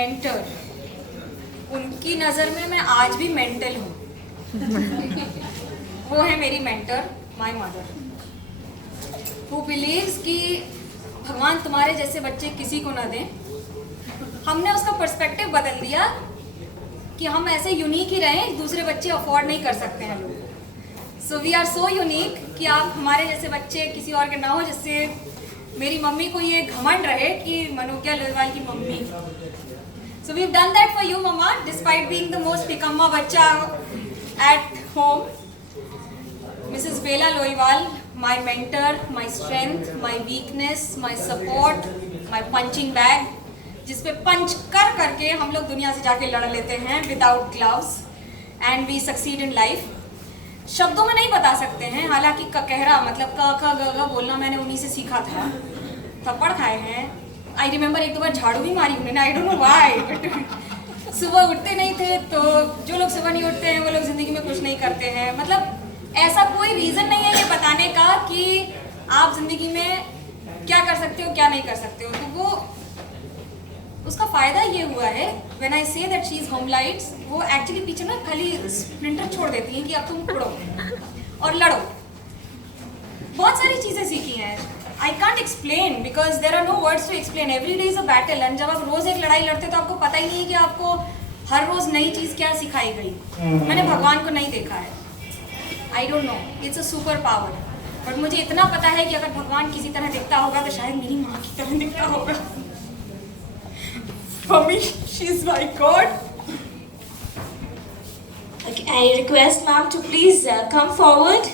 Mentor, उनकी नज़र में मैं आज भी मेंटल हूँ। वो है मेरी mentor, my mother, who believes कि भगवान तुम्हारे जैसे बच्चे किसी को ना दें। हमने उसका पर्सपेक्टिव बदल दिया कि हम ऐसे यूनिक ही रहें, दूसरे बच्चे अफोर्ड नहीं कर सकते हैं लोग। So we are so unique कि आप हमारे जैसे बच्चे किसी और के ना हो, जिससे मेरी मम्मी को ये घमंड रहे कि मनोज्ञा लोईवाल की मम्मी। So we have done that for you mama, despite being the most निकम्मा बच्चा at home. Mrs Bela Loiwal, my mentor, my strength, my weakness, my support, my punching bag, जिस पे पंच कर करके हम लोग दुनिया से जाके लड़ लेते हैं without gloves and we succeed in life. शब्दों में नहीं बता सकते हैं, हालांकि ककहरा मतलब क ख ग घ बोलना मैंने उन्हीं से सीखा था। थप्पड़ खाए हैं। आई रिमेम्बर एक दो बार झाड़ू भी मारी उन्होंने, आई डोंट नो व्हाई, बट सुबह उठते नहीं थे, तो जो लोग सुबह नहीं उठते हैं वो लोग जिंदगी में कुछ नहीं करते हैं। मतलब ऐसा कोई रीजन नहीं है ये बताने का कि आप जिंदगी में क्या कर सकते हो क्या नहीं कर सकते हो। तो वो उसका फायदा ये हुआ है, when I say that she is home lights, वो एक्चुअली पीछे ना खाली स्प्रिंटर छोड़ देती हैं कि अब तुम उड़ो और लड़ो। बहुत सारी चीजें सीखी हैं, I can't explain because there are no words to explain. Every day is a battle, and जब आप रोज एक लड़ाई लड़ते तो आपको पता ही नहीं है कि आपको हर रोज नई चीज क्या सिखाई गई। मैंने भगवान को नहीं देखा है, आई don't no, it's a super power, but मुझे इतना पता है कि अगर भगवान किसी तरह दिखता होगा तो शायद मेरी माँ की तरह दिखता होगा। For me, she's my God. Okay, I request ma'am to please come forward.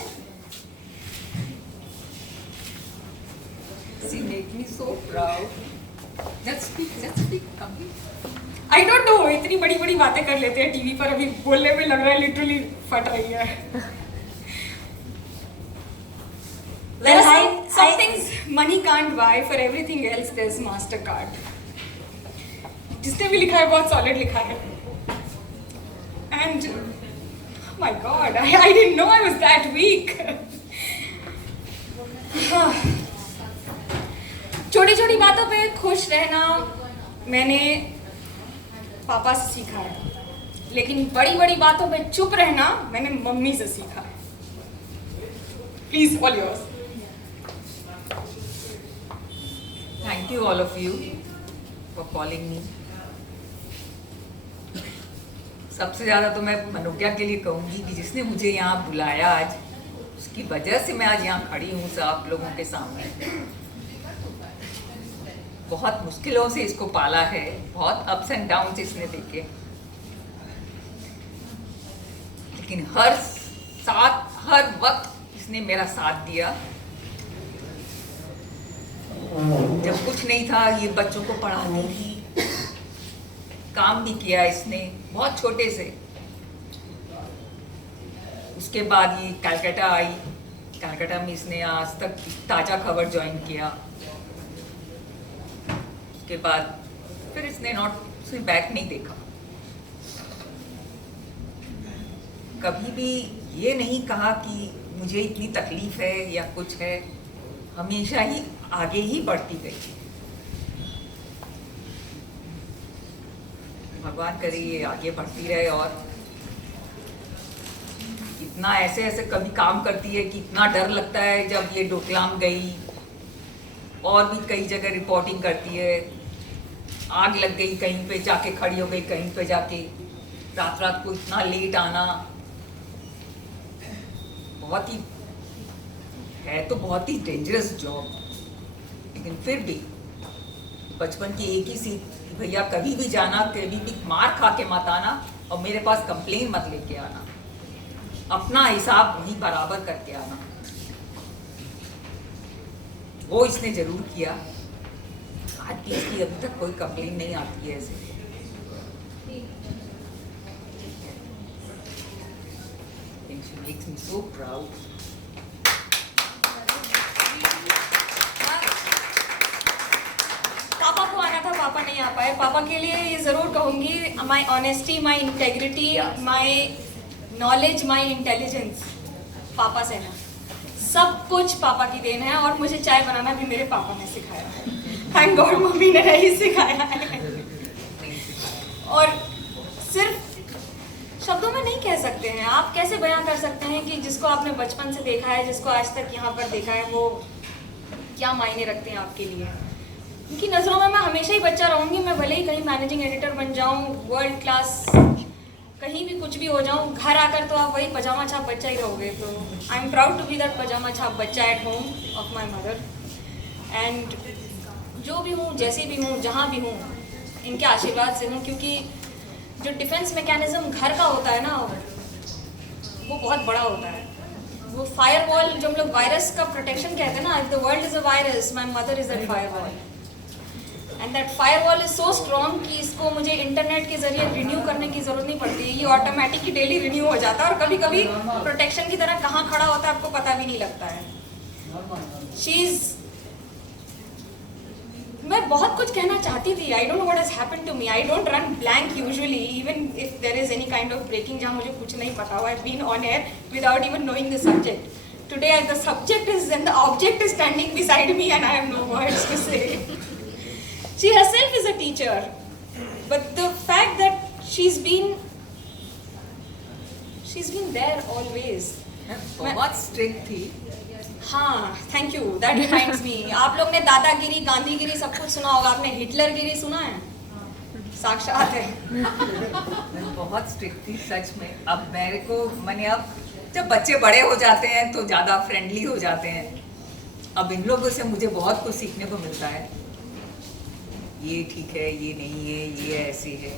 She made me so proud. Just speak, come here. I don't know, इतनी बड़ी बड़ी बातें कर लेते हैं टीवी पर, अभी बोलने में लग रहा है लिटरली फट रही है। There are some things money can't buy, for everything else there's MasterCard. जिसने भी लिखा है बहुत सॉलिड लिखा है। And my God, I didn't know I was that weak. छोटी छोटी बातों पे खुश रहना मैंने पापा से सीखा है, लेकिन बड़ी बड़ी बातों पे चुप रहना मैंने मम्मी से सीखा है। Please all yours. Thank you all of you for calling me. सबसे ज़्यादा तो मैं मनोज्ञा के लिए कहूँगी कि जिसने मुझे यहाँ बुलाया आज, उसकी वजह से मैं आज यहाँ खड़ी हूँ आप लोगों के सामने। बहुत मुश्किलों से इसको पाला है, बहुत अप्स एंड डाउन्स इसने देखे, लेकिन हर वक्त इसने मेरा साथ दिया। जब कुछ नहीं था ये बच्चों को पढ़ाती थी, काम भी किया इसने बहुत छोटे से। उसके बाद ये कलकत्ता आई, कलकत्ता में इसने आज तक ताज़ा खबर ज्वाइन किया। उसके बाद फिर इसने बैक नहीं देखा। कभी भी ये नहीं कहा कि मुझे इतनी तकलीफ है या कुछ है, हमेशा ही आगे ही बढ़ती गई। भगवान करे ये आगे बढ़ती रहे, और इतना ऐसे कभी काम करती है कि इतना डर लगता है। जब ये डोकलाम गई और भी कई जगह रिपोर्टिंग करती है, आग लग गई कहीं पे जाके खड़ी हो गई, कहीं पे जाके रात को इतना लेट आना, बहुत ही है तो बहुत ही डेंजरस जॉब। लेकिन फिर भी बचपन की एक ही सीख, भैया कभी भी जाना, कभी भी मार खा के मत आना और मेरे पास कंप्लेन मत लेके आना, अपना हिसाब वही बराबर करके आना। वो इसने जरूर किया। आज भी इसकी अभी तक कोई कंप्लेन नहीं आती है ऐसे। She makes me so proud. पापा को आना था, पापा नहीं आ पाए। पापा के लिए ये जरूर कहूंगी, my honesty, my integrity, my knowledge, my intelligence पापा से है। सब कुछ पापा की देन है, और मुझे चाय बनाना भी मेरे पापा ने सिखाया है। थैंक गॉड मम्मी ने नहीं सिखाया है। सकते हैं, आप कैसे बयां कर सकते हैं कि जिसको आपने बचपन से देखा है, जिसको आज तक यहाँ पर देखा है, वो क्या मायने रखते हैं आपके लिए? उनकी नज़रों में मैं हमेशा ही बच्चा रहूँगी। मैं भले ही कहीं मैनेजिंग एडिटर बन जाऊँ, वर्ल्ड क्लास कहीं भी कुछ भी हो जाऊँ, घर आकर तो आप वही पजामा छाप बच्चा ही रहोगे। तो I am proud to be that पजामा छाप बच्चा at home of my mother. And जो भी हूँ, जैसे भी हूँ, जहाँ भी हूँ, इनके आशीर्वाद से हूँ। क्योंकि जो डिफेंस मैकेनिज्म घर का होता है ना, वो बहुत बड़ा होता है। वो फायर वॉल, जो हम लोग वायरस का प्रोटेक्शन कहते हैं ना, if the world is a virus, my mother is that fire wall. And that fire wall is so strong कि इसको मुझे इंटरनेट के जरिए रिन्यू करने की जरूरत नहीं पड़ती। ये ऑटोमेटिक ही डेली रिन्यू हो जाता है, और कभी कभी प्रोटेक्शन की तरह कहाँ खड़ा होता है आपको पता भी नहीं लगता है। शीज मैं बहुत कुछ कहना चाहती थी। I don't know what has happened to me. I don't run blank usually, even if there is any kind of breaking जहाँ मुझे कुछ नहीं पता हो। I have been on air without even knowing the subject. Today the subject is and the object is standing beside me and I have no words to say. She herself is a teacher, but the fact that she's been there always. बहुत strict थी। हाँ, thank you, that reminds me. आप लोग ने दादागिरी, गांधीगिरी सब कुछ सुना होगा, आपने हिटलरगिरी सुना है? साक्षात है। बहुत स्ट्रिक्ट थी सच में। अब मेरे को मैंने अब जब बच्चे बड़े हो जाते हैं तो ज़्यादा फ्रेंडली हो जाते हैं। अब इन लोगों से मुझे बहुत कुछ सीखने को मिलता है। ये ठीक है, ये नहीं है, ये ऐसे है,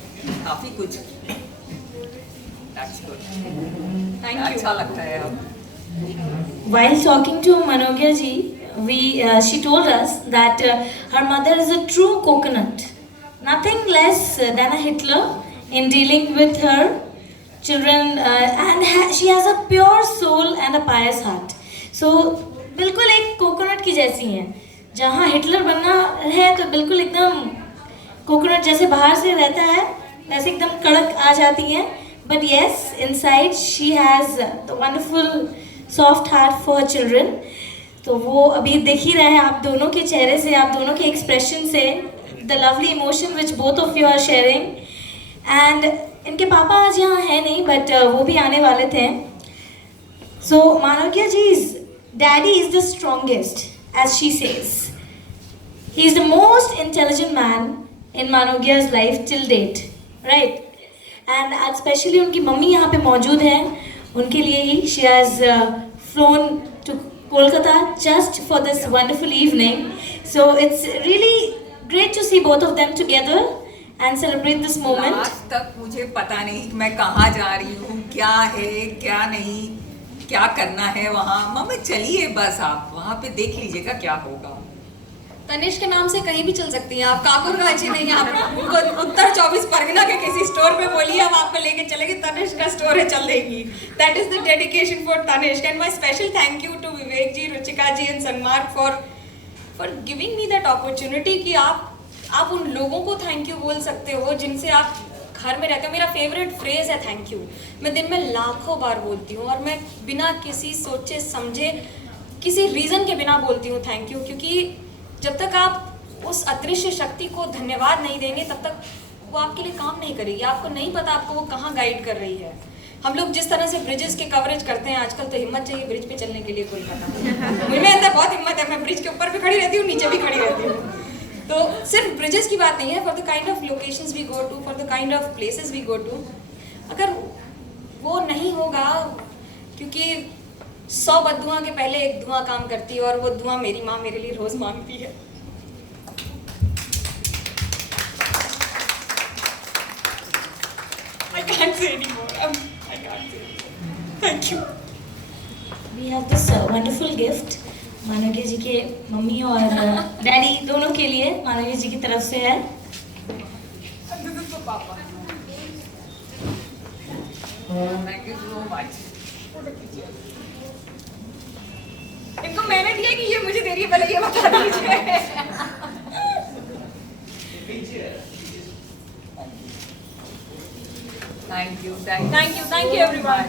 काफ़ी कुछ। That's good. Thank you. अच्छा लगता है अब। While talking to Manogya ji, she told us that her mother is a true coconut, nothing less than a Hitler in dealing with her children, and she has a pure soul and a pious heart. So बिल्कुल एक coconut की जैसी हैं। जहाँ Hitler बनना है तो बिल्कुल एकदम कोकोनट जैसे बाहर से रहता है वैसे एकदम कड़क आ जाती हैं, but yes inside she has the wonderful soft heart for children. तो वो अभी देख ही रहे हैं आप दोनों के चेहरे से, आप दोनों के एक्सप्रेशन से, the lovely emotion which both of you are sharing. And इनके पापा आज यहाँ हैं नहीं, बट वो भी आने वाले थे। सो मानवज्ञा जी's daddy is the strongest, as she says. He is the most intelligent man in Manogya's life till date, right? And especially उनकी मम्मी यहाँ पे मौजूद हैं, उनके लिए ही she has flown to Kolkata just for this wonderful evening. So it's really great to see both of them together and celebrate this moment. आज तक मुझे पता नहीं मैं कहाँ जा रही हूँ, क्या है क्या नहीं, क्या करना है वहाँ। मम्मी चलिए बस, आप वहाँ पे देख लीजिएगा क्या होगा। तनिष्क के नाम से कहीं भी चल सकती हैं आप। काकुरगाची नहीं, आप उनको उत्तर 24 परगना के किसी स्टोर पे बोलिए, हम आपको लेके चलेंगे। तनिष्क का स्टोर है, चल देगी। That is the dedication for Tanishq. And my special thank you to Vivek ji, Ruchika ji and Sanmarg for giving me that opportunity कि आप उन लोगों को थैंक यू बोल सकते हो जिनसे आप घर में रहते हो। मेरा फेवरेट फ्रेज है थैंक यू। मैं दिन में लाखों बार बोलती हूँ, और मैं बिना किसी सोचे समझे, किसी रीज़न के बिना बोलती हूँ थैंक यू। क्योंकि जब तक आप उस अदृश्य शक्ति को धन्यवाद नहीं देंगे तब तक वो आपके लिए काम नहीं करेगी। आपको नहीं पता आपको वो कहाँ गाइड कर रही है। हम लोग जिस तरह से ब्रिजेस के कवरेज करते हैं आजकल, तो हिम्मत चाहिए ब्रिज पे चलने के लिए। कोई पता मुझे अंदर बहुत हिम्मत है, मैं ब्रिज के ऊपर भी खड़ी रहती हूँ, नीचे भी खड़ी रहती हूँ। तो सिर्फ ब्रिजेस की बात नहीं है, for the kind of locations we go to, for the kind of places we go to, अगर वो नहीं होगा, क्योंकि 100 बददुआ के पहले एक धुआं काम करती है, और वो धुआं मेरी माँ मेरे लिए रोज मांगती है। I can't say anymore. I can't say anymore. Thank you. We have this wonderful gift मानवज्ञा जी के मम्मी और डैडी दोनों के लिए मानवज्ञा जी की तरफ से है। This is for Papa. Thank you so much. इनको मैंने दिया कि ये मुझे दे रही है, पहले ये बता दीजिए। Thank you everyone.